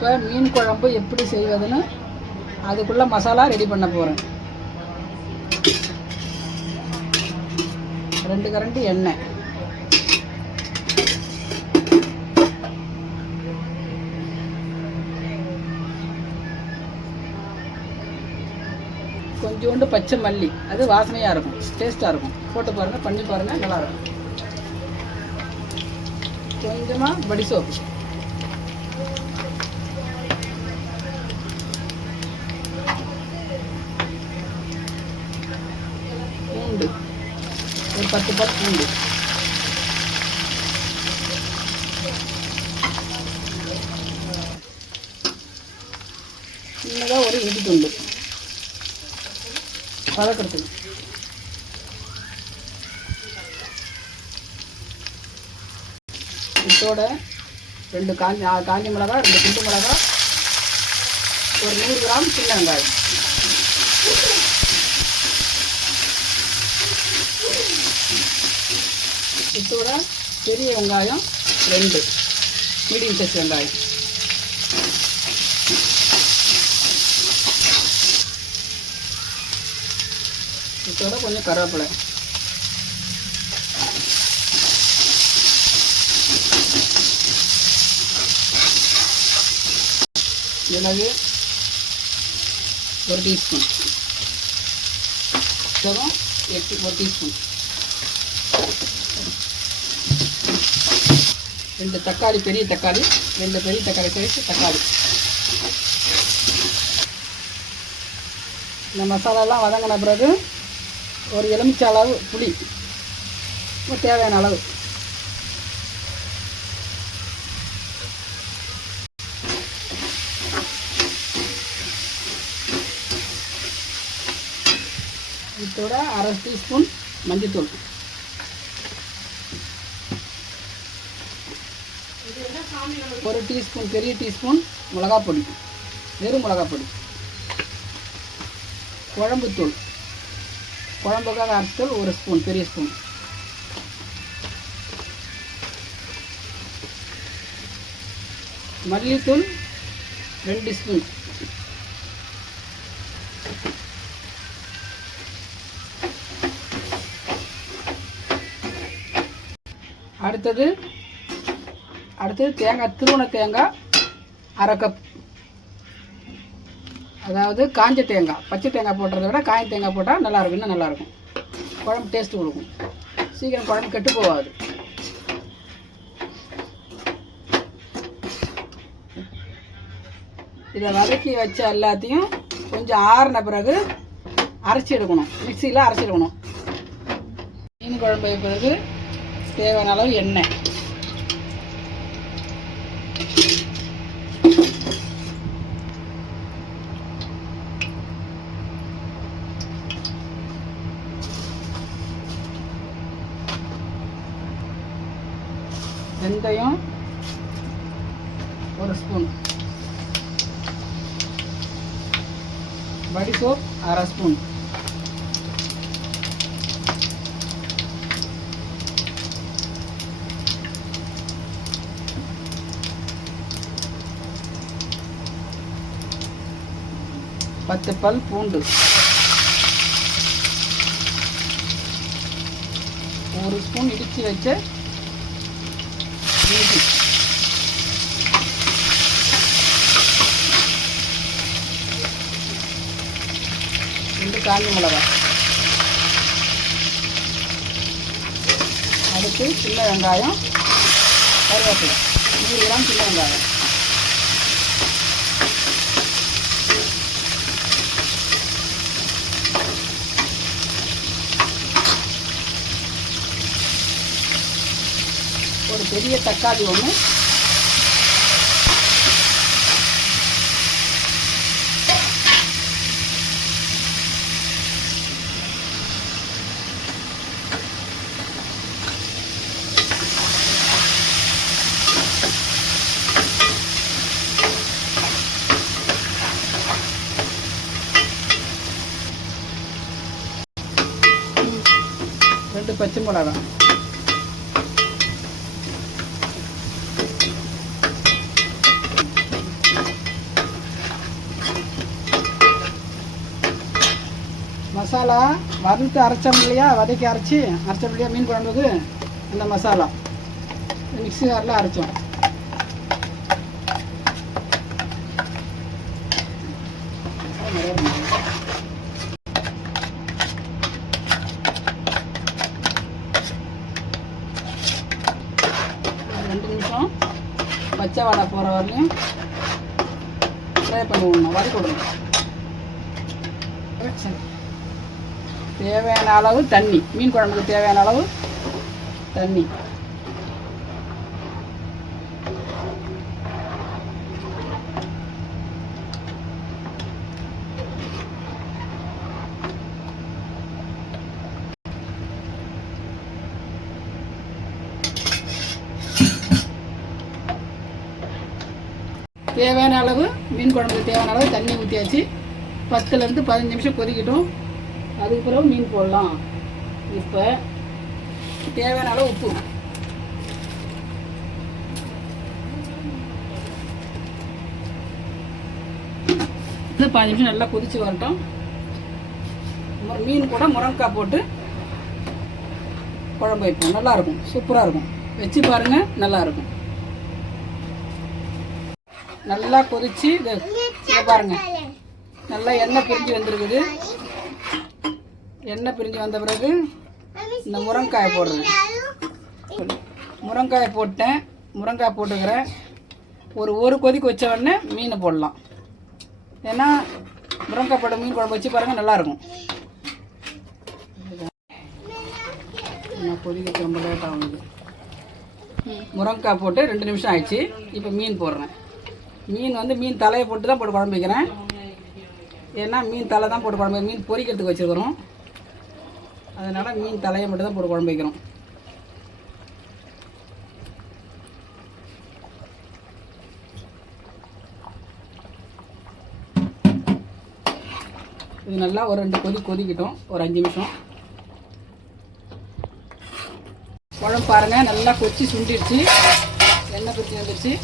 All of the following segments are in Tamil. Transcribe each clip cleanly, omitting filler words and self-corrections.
இப்போ மீன் குழம்பு எப்படி செய்வதுன்னு அதுக்குள்ளே மசாலா ரெடி பண்ண போகிறேன். 2 கரண்டி எண்ணெய், கொஞ்சோண்டு பச்சை மல்லி, அது வாசனையாக இருக்கும், டேஸ்ட்டாக இருக்கும். போட்டு பாருங்கள், பண்ணி பாருங்கள், நல்லாயிருக்கும். கொஞ்சமாக படி சோப்பு, பூண்டு ஒரு 10 பல் பூண்டு, சின்னதாக ஒரு இஞ்சி துண்டு வதக்கிறதுக்கு. இதோட 2 காஞ்ச மிளகா, 2 குண்டு மிளகா, ஒரு 100 கிராம் சின்ன வெங்காயம், இதோட பெரிய வெங்காயம் 2 மீடியம் சைஸ் வெங்காயம், இதோட கொஞ்சம் கருவேப்பிலை, மிளகு ஒரு டீஸ்பூன், சீரகம் 1 டீஸ்பூன், 2 தக்காளி, பெரிய தக்காளி, 2 பெரிய தக்காளி சைஸ் தக்காளி. இந்த மசாலாலாம் வதங்கின பிறகு ஒரு எலுமிச்சை அளவு புளி, தேவையான அளவு, இதோட 1/2 டீஸ்பூன் மஞ்சள்தூள், ஒரு டீஸ்பூன், பெரிய டீஸ்பூன் மிளகாய் பொடி, வெறும் மிளகாய் பொடி, குழம்புத்தூள், குழம்புக்காக அரைத்தூள் 1 ஸ்பூன், பெரிய ஸ்பூன், மல்லித்தூள் 2 ஸ்பூன், அடுத்தது தேங்காய், துருவன தேங்காய் 1/2 கப். அதாவது காஞ்ச தேங்காய், பச்சை தேங்காய் போடுறத விட காஞ்ச தேங்காய் போட்டால் நல்லாயிருக்கும், இன்னும் நல்லாயிருக்கும், குழம்பு டேஸ்ட்டு கொடுக்கும், சீக்கிரம் குழம்பு கெட்டு போகாது. இதை வதக்கி வச்ச எல்லாத்தையும் கொஞ்சம் ஆறின பிறகு அரைச்சி எடுக்கணும், மிக்சியில் அரைச்சி எடுக்கணும். மீன் குழம்பு வைப்பதற்கு தேவையான அளவு எண்ணெய், வெந்தயம் 1 ஸ்பூன், படி சோப் 1/2 ஸ்பூன், பத்து பல் பூண்டு, 1 ஸ்பூன் இடித்து வச்ச இஞ்சி, காஞ்ச மிளகாய், அடுத்து சின்ன வெங்காயம், கருவேப்பிலை 100 கிராம் சின்ன வெங்காயம், ஒரு பெரிய தக்காளி 1, ரெண்டு பச்சை மிளகாய், மசாலா வறுத்து அரைச்சோம் இல்லையா, வதக்கி அரைச்சோம் இல்லையா மீன் குழம்புக்கு, அந்த மசாலா மிக்ஸி காரில் அரைச்சோம். ரெண்டு நிமிஷம் பச்சை வாடை போகிற வரலையும் ஃப்ரை பண்ணி விடணும், வதக்கி விடணும். தேவையான அளவு தண்ணி, மீன் குழம்புக்கு தேவையான அளவு தண்ணி. தேவையான அளவு மீன் குழம்புக்கு தேவையான அளவு தண்ணி ஊற்றியாச்சு. 10லேருந்து 15 நிமிஷம் கொதிக்கட்டும். அதுக்கு பிறகு மீன் போடலாம். இப்போ தேவையான அளவு உப்பு, இது 15 நிமிஷம் நல்லா கொதிச்சு வரட்டும். மீன் கூட முருங்கைக்காய் போட்டு குழம்பு வைப்போம், நல்லாயிருக்கும், சூப்பராக இருக்கும். வச்சு பாருங்கள், நல்லாயிருக்கும். நல்லா கொதிச்சு இதை பாருங்கள், நல்லா எண்ணெய் பிரிஞ்சு வந்துருக்குது. எண்ணெய் பிரிஞ்சு வந்த பிறகு இந்த முருங்கைக்காயை போடுறேன். முருங்கைக்காயை போட்டேன், முருங்கைக்காய் போட்டுக்கிறேன். ஒரு கொதிக்கு வச்ச உடனே மீனை போடலாம். ஏன்னா முருங்கைக்காய் போட்ட மீன் குழம்பு வச்சு பாருங்கள், நல்லாயிருக்கும். கொதிக்க ரொம்ப லேட் ஆகுது. முருங்கைக்காய் போட்டு 2 நிமிஷம் ஆயிடுச்சு. இப்போ மீன் போடுறேன். மீன் தலையை போட்டு தான் போட்டு குழம்பு வைக்கிறேன். ஏன்னா மீன் தலை தான் போட்டு குழம்பு, மீன் பொரிக்கிறதுக்கு வச்சுருக்கிறோம். அதனால் மீன் தலையை மட்டும் தான் போட்டு குழம்பு வைக்கிறோம். இது நல்லா ஒரு 2 கொதிக்கட்டும், ஒரு 5 நிமிஷம். குழம்பு பாருங்கள், நல்லா கொச்சி சுண்டிடுச்சு, எண்ணெய் கொச்சி வந்துடுச்சு.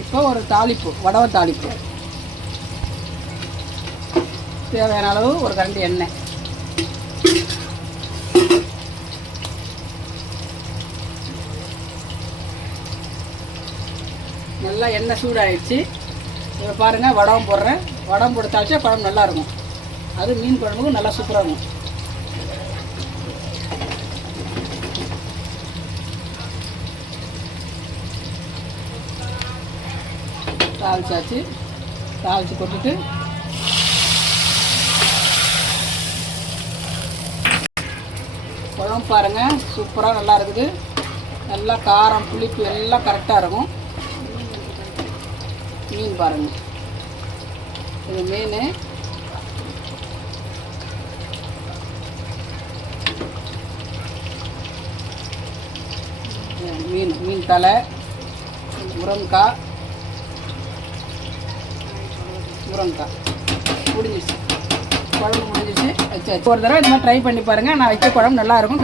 இப்போ ஒரு தாளிப்பு, வடவை தாளிப்பு. தேவையான அளவு ஒரு கரண்டி எண்ணெய். நல்லா எண்ணெய் சூடாகிடுச்சு. இப்போ பாருங்கள், வடகம் போடுறேன். வடகம் போட்டு தாளிச்சா குழம்பு நல்லாயிருக்கும். அது மீன் குழம்புக்கு நல்லா சூப்பராக இருக்கும். தாளிச்சாச்சு. தாளித்து கொட்டுட்டு குழம்பு பாருங்கள், சூப்பராக நல்லா இருக்குது. நல்லா காரம் புளிப்பு எல்லாம் கரெக்டாக இருக்கும். மீன் பாருங்கள், இது மீன். மீன் தலை, முருங்கைக்காய் முடிஞ்சிச்சு. குழம்பு முடிஞ்சிச்சு. வச்சாச்சு. ஒரு தடவை இந்த மாதிரி ட்ரை பண்ணி பாருங்கள். நான் வைக்க குழம்பு நல்லாயிருக்கும்.